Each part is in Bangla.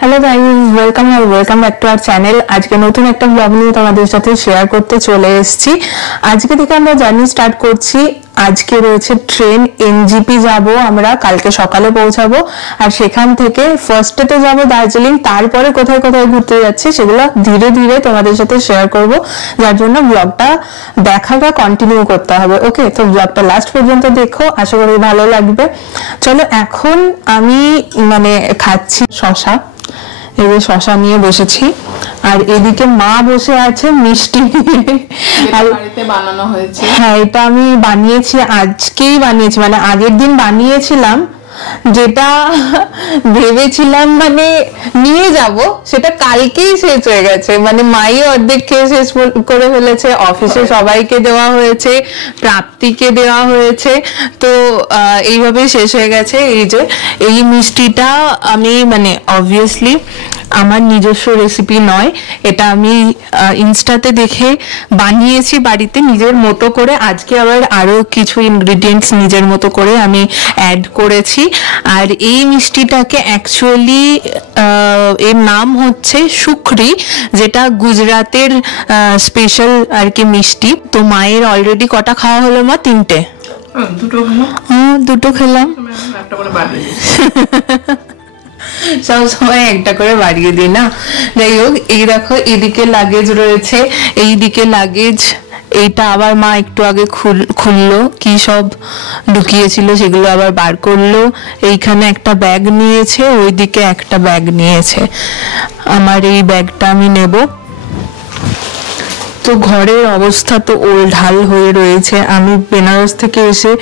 Hello guys, welcome back to our channel. আজকে নতুন একটা ব্লগ নিয়ে তোমাদের সাথে শেয়ার করতে চলে এসেছি। আজকে থেকে আমরা জার্নি স্টার্ট করছি। আজকে রয়েছে ট্রেন, এনজিপি যাব আমরা, কালকে সকালে পৌঁছাবো। আর সেখান থেকে ফার্স্টে তো যাবো দার্জিলিং, তারপরে কোথায় কোথায় ঘুরতে যাচ্ছি সেগুলো ধীরে ধীরে তোমাদের সাথে শেয়ার করব, যার জন্য ব্লগটা দেখাটা কন্টিনিউ করতে হবে। ওকে, তো ব্লগটা লাস্ট পর্যন্ত দেখো, আশা করি ভালো লাগবে। চলো, এখন আমি খাচ্ছি শশা। এই যে শশা নিয়ে বসেছি, আর এদিকে মা বসে আছে মিষ্টি নিয়ে। বাড়িতে বানানো হয়েছে। হ্যাঁ, এটা আমি বানিয়েছি, আজকেই বানিয়েছি, আগের দিন বানিয়েছিলাম। যেটা ভেবেছিলাম নিয়ে যাব, সেটা কালকেই শেষ হয়ে গেছে। মাই অর্ধেক খেয়ে শেষ করে ফেলেছে, অফিসে সবাইকে দেওয়া হয়েছে, প্রাপ্তিকে দেওয়া হয়েছে, তো এইভাবে শেষ হয়ে গেছে। এই যে এই মিষ্টিটা আমি অবভিয়াসলি আমার নিজস্ব রেসিপি নয়, এটা আমি ইনস্টাতে দেখে বানিয়েছি বাড়িতে নিজের মতো করে। আজকে আবার আরো কিছু ইনগ্রিডিয়েন্টস নিজের মতো করে আমি অ্যাড করেছি। আর এই মিষ্টিটাকে অ্যাকচুয়ালি এর নাম হচ্ছে সুখরি, যেটা গুজরাতের স্পেশাল আর কি মিষ্টি। তো মায়ের অলরেডি কটা খাওয়া হলো মা? 3টে। দুটো খেলাম। সব সময় একটা করে বাড়িয়ে দিই না। যাই হোক, এই দেখো এদিকে লাগেজ রয়েছে, এইদিকে লাগেজ। এইটা আবার মা একটু আগে খুললো, কি সব ঢুকিয়েছিল সেগুলো আবার বার করলো। এইখানে একটা ব্যাগ নিয়েছে, ওইদিকে একটা ব্যাগ নিয়েছে। আমার এই ব্যাগটা আমি নেব। তো ঘরের অবস্থা তো ওলঢাল হয়ে রয়েছে। আমি বেনারস থেকে এসে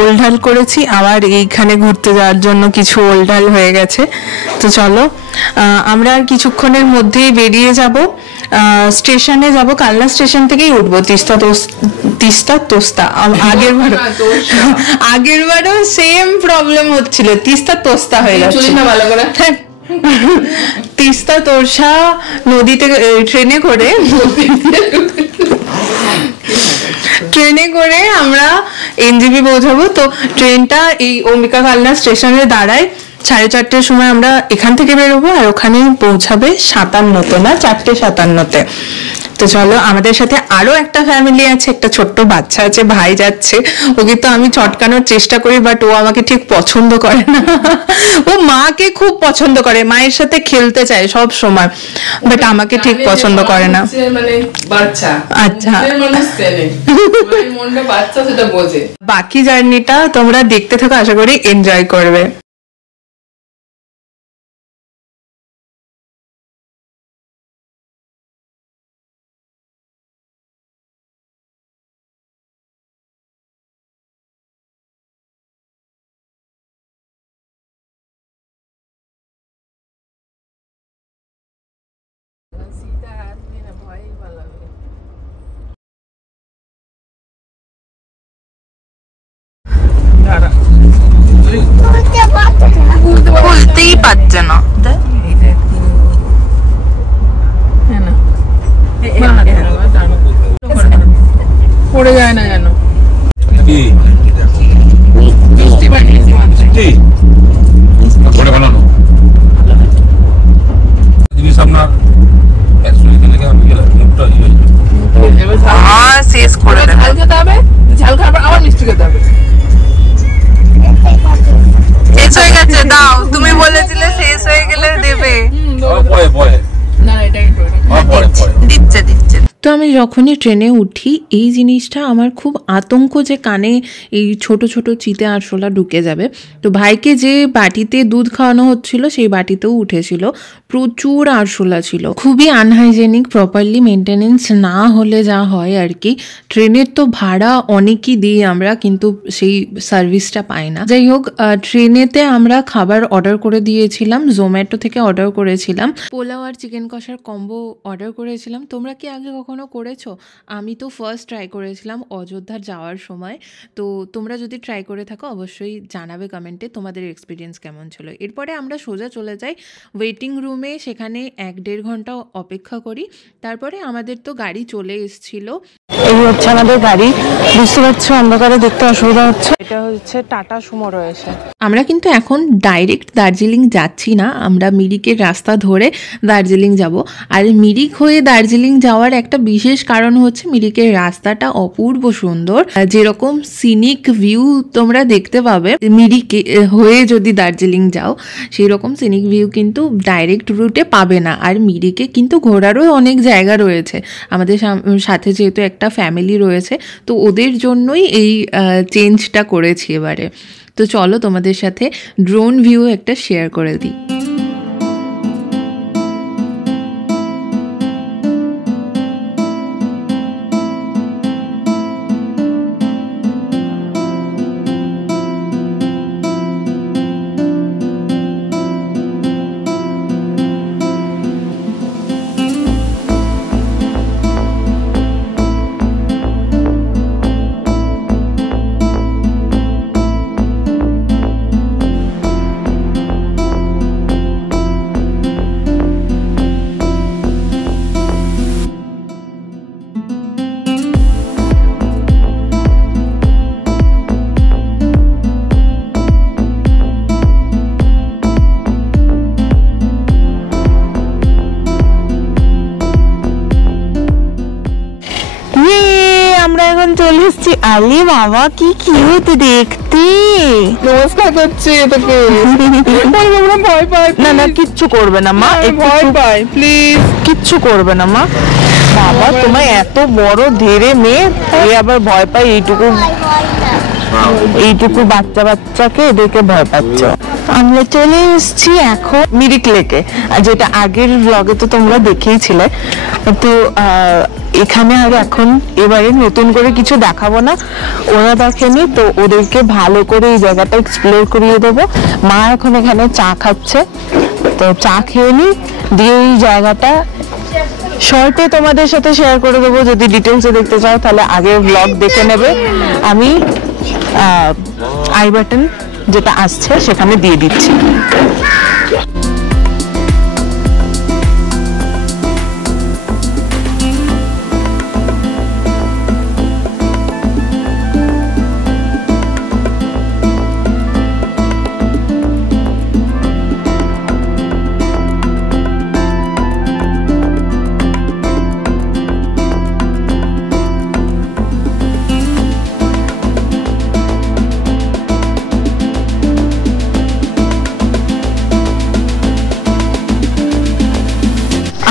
ওলঢাল করেছি, আবার এইখানে ঘুরতে যাওয়ার জন্য কিছু ওলঢাল হয়ে গেছে। তো চলো, আমরা আর কিছুক্ষণের মধ্যেই বেরিয়ে যাব, স্টেশনে যাব। কালনা স্টেশন থেকেই উঠবো তিস্তা তোস্তা। আগের বারও সেম প্রবলেম হচ্ছিল, তিস্তা তোস্তা হয়ে যাচ্ছে ভালো করে। তিস্তা তোরসা নদীতে ট্রেনে করে আমরা এনজিপি পৌঁছাবো। তো ট্রেনটা এই অম্বিকা কালনা স্টেশনে দাঁড়ায় 4:30টার সময়। আমরা এখান থেকে বেরোবো, আর ওখানে পৌঁছাবে 57তে, না 4:57-তে। তো চলো, আমাদের সাথে আরো একটা ফ্যামিলি আছে, একটা ছোট্ট বাচ্চা আছে, ভাই যাচ্ছে। ওকে তো আমি চটকানোর চেষ্টা করি, বাট ও আমাকে ঠিক পছন্দ করে না। ও মাকে খুব পছন্দ করে, মায়ের সাথে খেলতে চায় সব সময়, বাট আমাকে ঠিক পছন্দ করে না। আচ্ছা, বাকি জার্নিটা তোমরা দেখতে থাকো, আশা করি এনজয় করবে। খুলতেই পারছে না, পড়ে যায় না যেন। শেষ করে ঝাল খেতে হবে, ঝাল খাবার আবার মিষ্টি খেতে হবে। শেষ হয়ে গেছে, দাও। তুমি বলেছিলে শেষ হয়ে গেলে দেবে। দিচ্ছে। তো আমি যখনই ট্রেনে উঠি, এই জিনিসটা আমার খুব আতঙ্ক যে কানে এই ছোট ছোট চিতে আরশোলা ঢুকে যাবে। তো ভাইকে যে বাটিতে দুধ খাওয়ানো হচ্ছিল সেই বাটিতেও উঠেছিল, প্রচুর আরশোলা ছিল। খুবই আনহাইজেনিক, প্রপারলি মেনটেনেন্স না হলে যা হয় আর কি। ট্রেনের তো ভাড়া অনেকই দিই আমরা, কিন্তু সেই সার্ভিসটা পাই না। যাই হোক, ট্রেনেতে আমরা খাবার অর্ডার করে দিয়েছিলাম, জোম্যাটো থেকে অর্ডার করেছিলাম। পোলাও আর চিকেন কষার কম্বো অর্ডার করেছিলাম। তোমরা কি আগে কখনো করেছো? আমি তো ফার্স্ট ট্রাই করেছিলাম অযোধ্যা যাওয়ার সময়। তো তোমরা যদি ট্রাই করে থাকো অবশ্যই জানাবে কমেন্টে তোমাদের এক্সপিরিয়েন্স কেমন ছিল। এরপরে আমরা সোজা চলে যাই ওয়েটিং রুমে, সেখানে 1-1.5 ঘন্টা অপেক্ষা করি। তারপরে আমাদের তো গাড়ি চলে এসেছিল। এই হচ্ছে আমাদের গাড়ি, বুঝতে পারছো অন্ধকারে দেখতে অসুবিধা হচ্ছে। এটা হচ্ছে টাটা সুমো রয়েছে। আমরা কিন্তু এখন ডাইরেক্ট দার্জিলিং যাচ্ছি না, আমরা মিরিকের রাস্তা ধরে দার্জিলিং যাব। আর মিরিক হয়ে দার্জিলিং যাওয়ার একটা বিশেষ কারণ হচ্ছে মিরিকের রাস্তাটা অপূর্ব সুন্দর। যেরকম সিনিক ভিউ তোমরা দেখতে পাবে মিরিকে হয়ে যদি দার্জিলিং যাও, সেই রকম সিনিক ভিউ কিন্তু ডাইরেক্ট রুটে পাবে না। আর মিরিকে কিন্তু ঘোরারও অনেক জায়গা রয়েছে, আমাদের সাথে যেহেতু একটা ফ্যামিলি রয়েছে, তো ওদের জন্যই এই চেঞ্জটা করেছি এবারে। তো চলো তোমাদের সাথে ড্রোন ভিউ একটা শেয়ার করে দিই। চলে এসছি। আরে বাবা কি কিউট দেখতে। নমস্কার করছে তোকে। ভয় পাই। না না কিচ্ছু করবে না মা, ভয় পাই প্লিজ। কিচ্ছু করবে না মা। বাবা তোমার এত বড় ধীরে মেয়ে, এ আবার ভয় পায় এইটুকু বাচ্চা বাচ্চাকে এদেরকে ভয় পাচ্ছ। আমরা চলে এসেছি এখন মিরিক লেকে, যেটা আগের ব্লগে তো তোমরা দেখেইছিলে। তো এখানে আর এখন এবারে নতুন করে কিছু দেখাবো না, ওরা দেখেনি তো ওদেরকে ভালো করে এই জায়গাটা এক্সপ্লোর করিয়ে দেবো। মা এখন এখানে চা খাচ্ছে, তো চা খেয়ে নি দিয়ে এই জায়গাটা শর্টে তোমাদের সাথে শেয়ার করে দেবো। যদি ডিটেলসে দেখতে চাও তাহলে আগের ব্লগ দেখে নেবে। আমি আই বাটন যেটা আসছে সেখানে দিয়ে দিচ্ছি।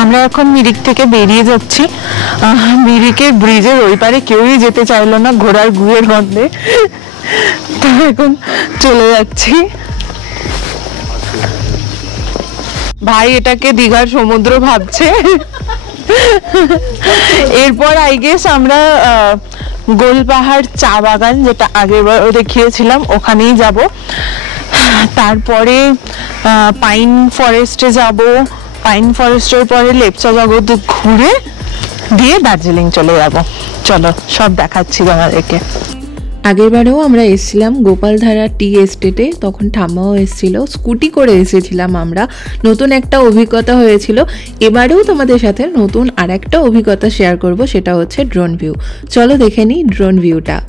আমরা এখন মিরিক থেকে বেরিয়ে যাচ্ছি। মিরিকের ব্রিজের ওই পারে কেউই যেতে চাইলো না ঘোড়ার গুয়ের গন্ধে, তো এখন চলে যাচ্ছি। ভাই এটাকে দীঘার সমুদ্র ভাবছে। এরপর আই গেস আমরা গোলপাহাড় চা বাগান, যেটা আগের বার দেখিয়েছিলাম, ওখানেই যাব। তারপরে পাইন ফরেস্টে যাব, পাইন ফরেস্টের পরে লেপচা জগৎ ঘুরে দিয়ে দার্জিলিং চলে যাব। চলো সব দেখাচ্ছি তোমাদেরকে। আগেরবারেও আমরা এসেছিলাম গোপালধারা টি এস্টেটে, তখন ঠাম্মাও এসেছিল, স্কুটি করে এসেছিলাম আমরা, নতুন একটা অভিজ্ঞতা হয়েছিল। এবারেও তোমাদের সাথে নতুন আর একটা অভিজ্ঞতা শেয়ার করব, সেটা হচ্ছে ড্রোন ভিউ। চলো দেখে নিই ড্রোন ভিউটা।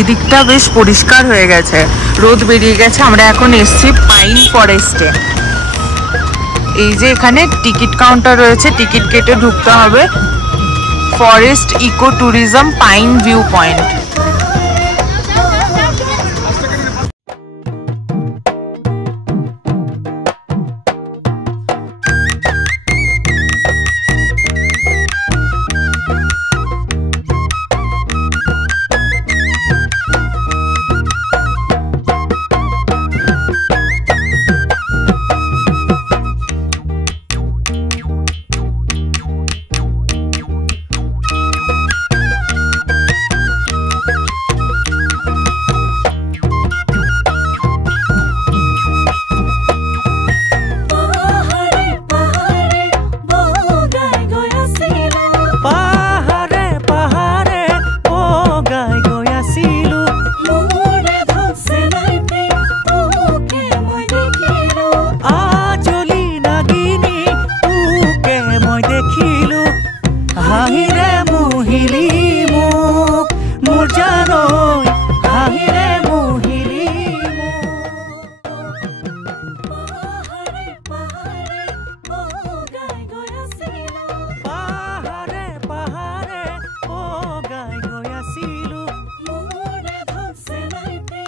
এদিকটা বেশ পরিষ্কার হয়ে গেছে, রোদ বেরিয়ে গেছে। আমরা এখন এসছি পাইন ফরেস্টে। এই যে এখানে টিকিট কাউন্টার রয়েছে, টিকিট কেটে ঢুকতে হবে। Forest eco tourism pine view point.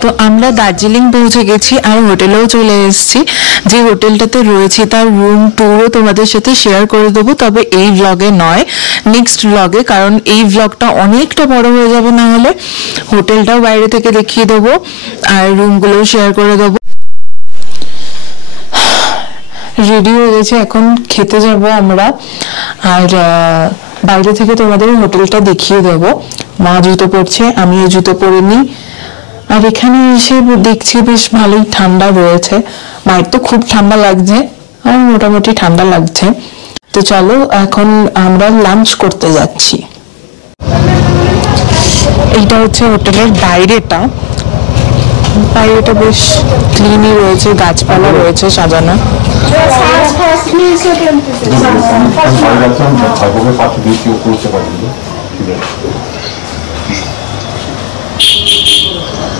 তো আমরা দার্জিলিং পৌঁছে গেছি আর হোটেলেও চলে এসেছি। যে হোটেলটাতে রয়েছে তার রুম ট্যুরও তোমাদের সাথে শেয়ার করে দেবো, তবে এই ব্লগে নয়, নেক্সট ব্লগে, কারণ এই ব্লগটা অনেকটা বড় হয়ে যাবে না হলে। হোটেলটাও বাইরে থেকে দেখিয়ে দেবো আর রুমগুলোও শেয়ার করে দেবো। রেডি হয়ে গেছে, এখন খেতে যাব আমরা। আর বাইরে থেকে তোমাদের হোটেলটা দেখিয়ে দেবো। মা জুতো পরছে, আমিও জুতো পরে নিই। আর এখানে এসে দেখছি বেশ ভালোই ঠান্ডা রয়েছে। মায়ের তো খুব ঠান্ডা লাগছে, আর মোটামুটি ঠান্ডা লাগছে। তো চলো এখন আমরা লাঞ্চ করতে যাচ্ছি। এইটা হচ্ছে হোটেলের বাইরেটা। বাইরেটা বেশ ক্লিনই রয়েছে, গাছপালা রয়েছে সাজানো।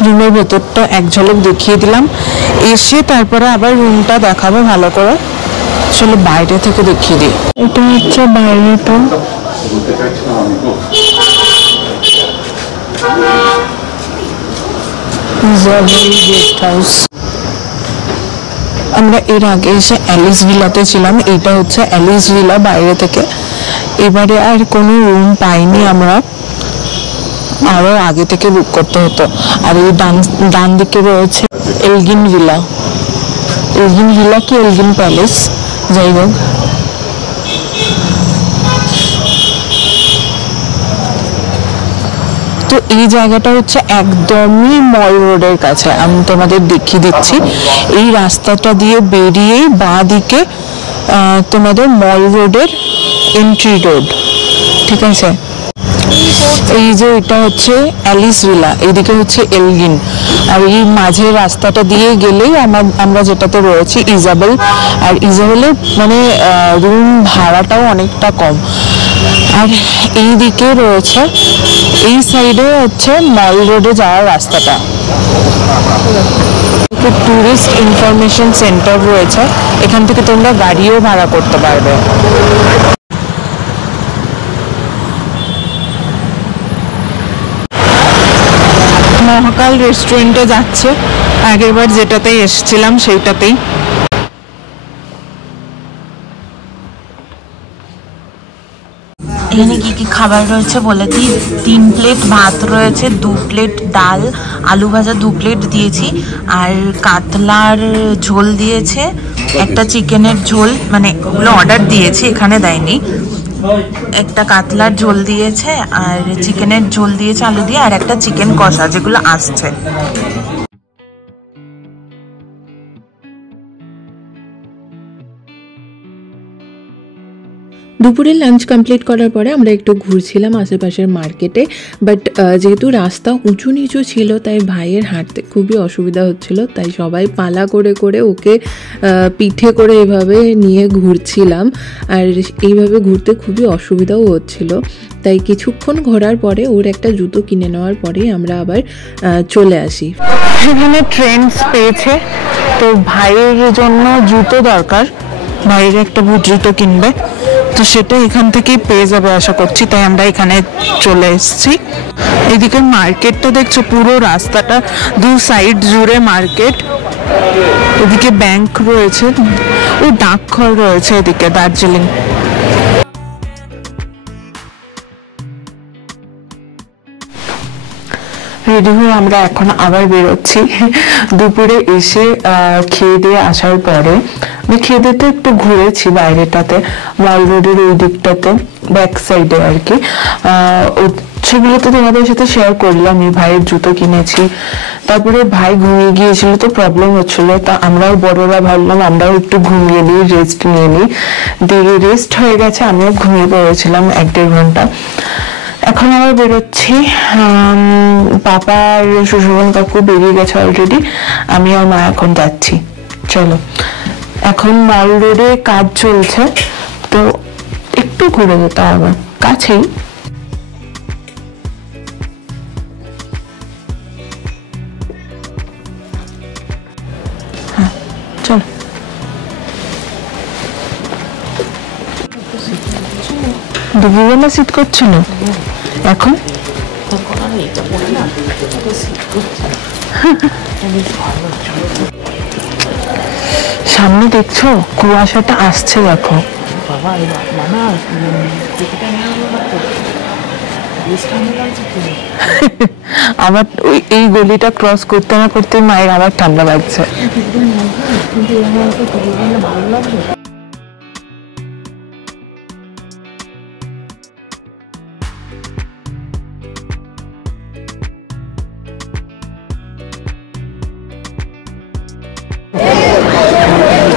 রুমের ভেতরটা এক ঝলক দেখিয়ে দিলাম, এসে তারপরে আবার রুমটা দেখাবো ভালো করে। চলো বাইরে থেকে দেখিয়ে দিই। এটা হচ্ছে বাইরেটা। Guest house. আমরা এর আগে এসে অ্যালিস ভিলাতে ছিলাম, এটা হচ্ছে অ্যালিস ভিলা বাইরে থেকে। এবারে আর কোনো রুম পাইনি আমরা, আরো আগে থেকে বুক করতে হতো। আর এই ডান দিকে রয়েছে এলগিন ভিলা। এলগিন ভিলা কি এলগিন প্যালেস, যাই হোক। তো এই জায়গাটা হচ্ছে একদমই মল রোডের কাছে। আমি তোমাদের দেখিয়ে দিচ্ছি। এই রাস্তাটা দিয়ে বেরিয়েই বাঁ দিকে তোমাদের মল রোডের এন্ট্রি রোড, ঠিক আছে। এই যে এটা হচ্ছে অ্যালিস ভিলা, এইদিকে হচ্ছে এলগিন। আর এই মাঝের রাস্তাটা দিয়ে গেলেই আমরা যেটাতে রয়েছি ইজাবেল। আর ইজাবেলের মানে রুম ভাড়াটাও অনেকটা কম। আর এই দিকে রয়েছে, এই সাইডে হচ্ছে মল রোডে যাওয়ার রাস্তাটা। টুরিস্ট ইনফরমেশন সেন্টার রয়েছে, এখান থেকে তোমরা গাড়িও ভাড়া করতে পারবে। মহাকাল রেস্টুরেন্টে যাচ্ছে, আগেরবার যেটাতেই এসেছিলাম সেইটাতেই। এখানে কি কি খাবার রয়েছে বলে দিই। 3 প্লেট ভাত রয়েছে, 2 প্লেট ডাল, আলু ভাজা 2 প্লেট দিয়েছি, আর কাতলার ঝোল দিয়েছে, একটা চিকেনের ঝোল, মানে ওগুলো অর্ডার দিয়েছি, এখানে দেয়নি। একটা কাতলার ঝোল দিয়েছে, আর চিকেনের ঝোল দিয়েছে আলু দিয়ে, আর একটা চিকেন কষা, যেগুলো আসছে। দুপুরে লাঞ্চ কমপ্লিট করার পরে আমরা একটু ঘুরছিলাম আশেপাশের মার্কেটে, বাট যেহেতু রাস্তা উঁচু নিচু ছিল তাই ভাইয়ের হাঁটতে খুবই অসুবিধা হচ্ছিল, তাই সবাই পালা করে করে ওকে পিঠে করে এভাবে নিয়ে ঘুরছিলাম। আর এইভাবে ঘুরতে খুবই অসুবিধাও হচ্ছিল, তাই কিছুক্ষণ ঘোরার পরে ওর একটা জুতো কিনে নেওয়ার পরেই আমরা আবার চলে আসি। এখানে ট্রেন্ডস পেয়েছে, তো ভাইয়ের জন্য জুতো দরকার, ভাইয়ের একটা জুতো কিনবে, তো সেটা এখান থেকেই পেয়ে যাবে আশা করছি, তাই আমরা এখানে চলে এসেছি। এদিকে মার্কেটটা দেখছো, পুরো রাস্তাটা দু সাইড জুড়ে মার্কেট। এদিকে ব্যাংক রয়েছে, ও ডাকঘর রয়েছে এদিকে দার্জিলিং। রেডি হয়ে আমরা এখন আবার বেরোচ্ছি। দুপুরে এসে খেয়ে দিয়ে আসার পরে আমি খেয়ে দিয়ে একটু ঘুরেছি বাইরেটাতে, মল রোডের ওই দিকটাতে, ব্যাক সাইডে আর কি। সেগুলো তো তোমাদের সাথে শেয়ার করলাম। এই ভাইয়ের জুতো কিনেছি, তারপরে ভাই ঘুমিয়ে গিয়েছিল তো প্রবলেম হচ্ছিল, তা আমরাও বড়রা ভাবলাম আমরাও একটু ঘুমিয়ে নিই, রেস্ট নিয়ে নিই। দিয়ে রেস্ট হয়ে গেছে, আমিও ঘুমিয়ে পড়েছিলাম 1-1.5 ঘন্টা। এখন আবার বেরোচ্ছি। পাপা আর সুশোভন কাকু বেরিয়ে গেছে অলরেডি, আমি আর মা এখন যাচ্ছি। চলো, এখন মল রোডে কাজ চলছে, তো একটু ঘুরে যেতে হবে, কাছেই। হ্যাঁ চলো। দুপুরবেলা শীত করছিল, এখন সামনে দেখছো কুয়াশাটা আসছে, দেখো। আবার ওই এই গলিটা ক্রস করতে না করতে মায়ের আবার ঠান্ডা লাগছে।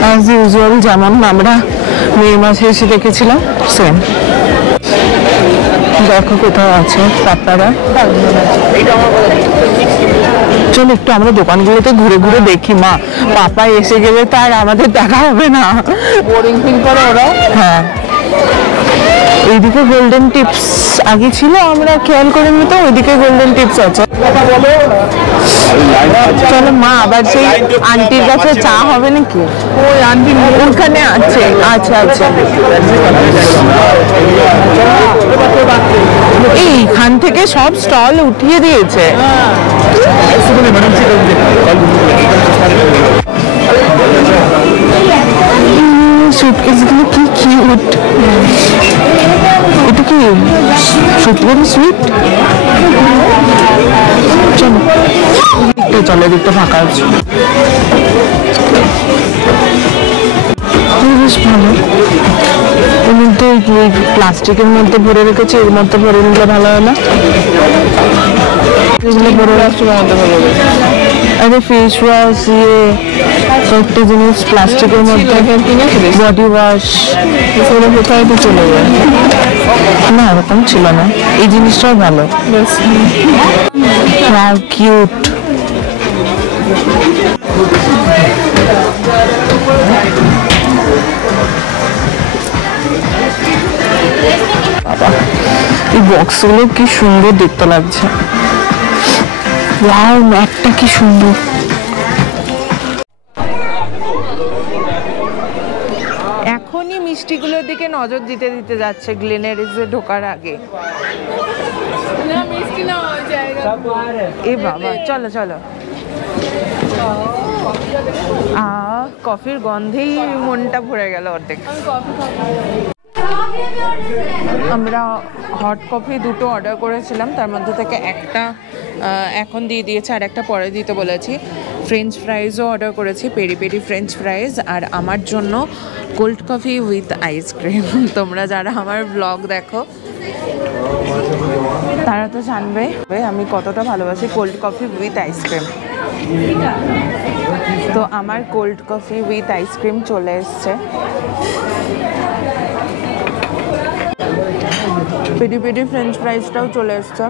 অ্যাজ ইউজুয়াল যেমন আমরা মে মাসে এসে দেখেছিলাম, সেম। দেখো কোথাও আছে পাপারা। চলো একটু আমরা দোকানগুলোতে ঘুরে ঘুরে দেখি মা, পাপা এসে গেলে তো আর আমাদের দেখা হবে না, বোরিং ফিল করে ওরা। হ্যাঁ, এইদিকে গোল্ডেন টিপস আগে ছিল, আমরা খেয়াল করে নিত, ওইদিকে গোল্ডেন টিপস আছে। চলো মা, আবার সেই আন্টির কাছে চা হবে নাকি? ওই আন্টি ওখানে আছে। আচ্ছা আচ্ছা, এইখান থেকে সব স্টল উঠিয়ে দিয়েছে। সুটকেসগুলো কি কিউট। এটা কি সত্যি সুইট? চলো চলো, দিকটা ফাঁকা আছে, বেশ ভালো। এর মধ্যে প্লাস্টিকের মধ্যে ভরে রেখেছে, এর মধ্যে ভরে নিলে ভালো হয় না? এগুলো ভরে রাখতে মধ্যে ভালো হবে। আরে ফেস ওয়াশ, কয়েকটা জিনিস প্লাস্টিকের মধ্যে, বডি ওয়াশ, এগুলো কোথায় তো চলে যায় না, এরকম ছিল না। এই জিনিসটাও ভালো, কিউট। এই বক্সগুলো কি সুন্দর দেখতে লাগছে। ওয়াও, ম্যাটটা কি সুন্দর। এখনই মিষ্টিগুলোর দিকে নজর দিতে দিতে যাচ্ছে গ্লেনারিজে ঢোকার আগে। এ বাবা, চলো চলো। কফির গন্ধেই মনটা ভরে গেল অর্ধেক। আমরা হট কফি দুটো অর্ডার করেছিলাম, তার মধ্যে থেকে একটা এখন দিয়ে দিয়েছে আর একটা পরে দিতে বলেছি। ফ্রেঞ্চ ফ্রাইজও অর্ডার করেছি, পেরি পেরি ফ্রেঞ্চ ফ্রাইজ, আর আমার জন্য কোল্ড কফি উইথ আইসক্রিম। তোমরা যারা আমার ব্লগ দেখো তারা তো জানবে আমি কতটা ভালোবাসি কোল্ড কফি উইথ আইসক্রিম। তো আমার কোল্ড কফি উইথ আইসক্রিম চলে এসছে। পেটি পেটি ফ্রেঞ্চ ফ্রাইসটাও চলে এসছে।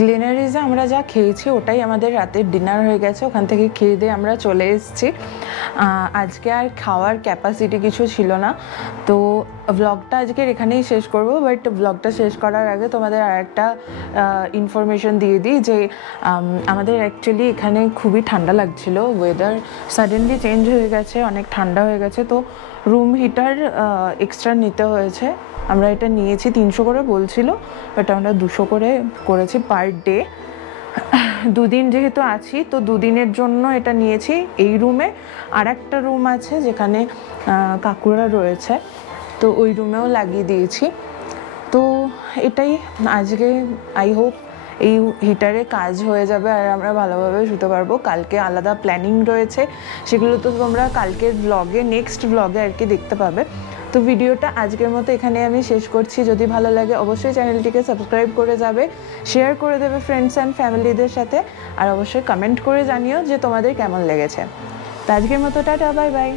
গ্লেনারিজে আমরা যা খেয়েছি ওটাই আমাদের রাতের ডিনার হয়ে গেছে। ওখান থেকে খেয়ে দিয়ে আমরা চলে এসেছি। আজকে আর খাওয়ার ক্যাপাসিটি কিছু ছিল না, তো ব্লগটা আজকের এখানেই শেষ করব। বাট ব্লগটা শেষ করার আগে তোমাদের আর একটা ইনফরমেশন দিয়ে দিই যে আমাদের অ্যাকচুয়ালি এখানে খুবই ঠান্ডা লাগছিল, ওয়েদার সাডেনলি চেঞ্জ হয়ে গেছে, অনেক ঠান্ডা হয়ে গেছে, তো রুম হিটার এক্সট্রা নিতে হয়েছে। আমরা এটা নিয়েছি 300 করে বলছিল, বাট আমরা 200 করে করেছি পার ডে। 2 দিন যেহেতু আছি, তো 2 দিনের জন্য এটা নিয়েছি। এই রুমে আর একটা রুম আছে যেখানে কাকুরা রয়েছে, তো ওই রুমেও লাগিয়ে দিয়েছি। তো এটাই আজকে, আই হোপ এই হিটারে কাজ হয়ে যাবে আর আমরা ভালোভাবে শুতে পারবো। কালকে আলাদা প্ল্যানিং রয়েছে, সেগুলো তো তোমরা কালকের ব্লগে, নেক্সট ব্লগে আর কি দেখতে পাবে। তো ভিডিওটা আজকের মতো এখানে আমি শেষ করছি। যদি ভালো লাগে অবশ্যই চ্যানেলটিকে সাবস্ক্রাইব করে যাবে, শেয়ার করে দেবে ফ্রেন্ডস অ্যান্ড ফ্যামিলিদের সাথে, আর অবশ্যই কমেন্ট করে জানিও যে তোমাদের কেমন লেগেছে। তো আজকের মতো টাটা, বাই বাই।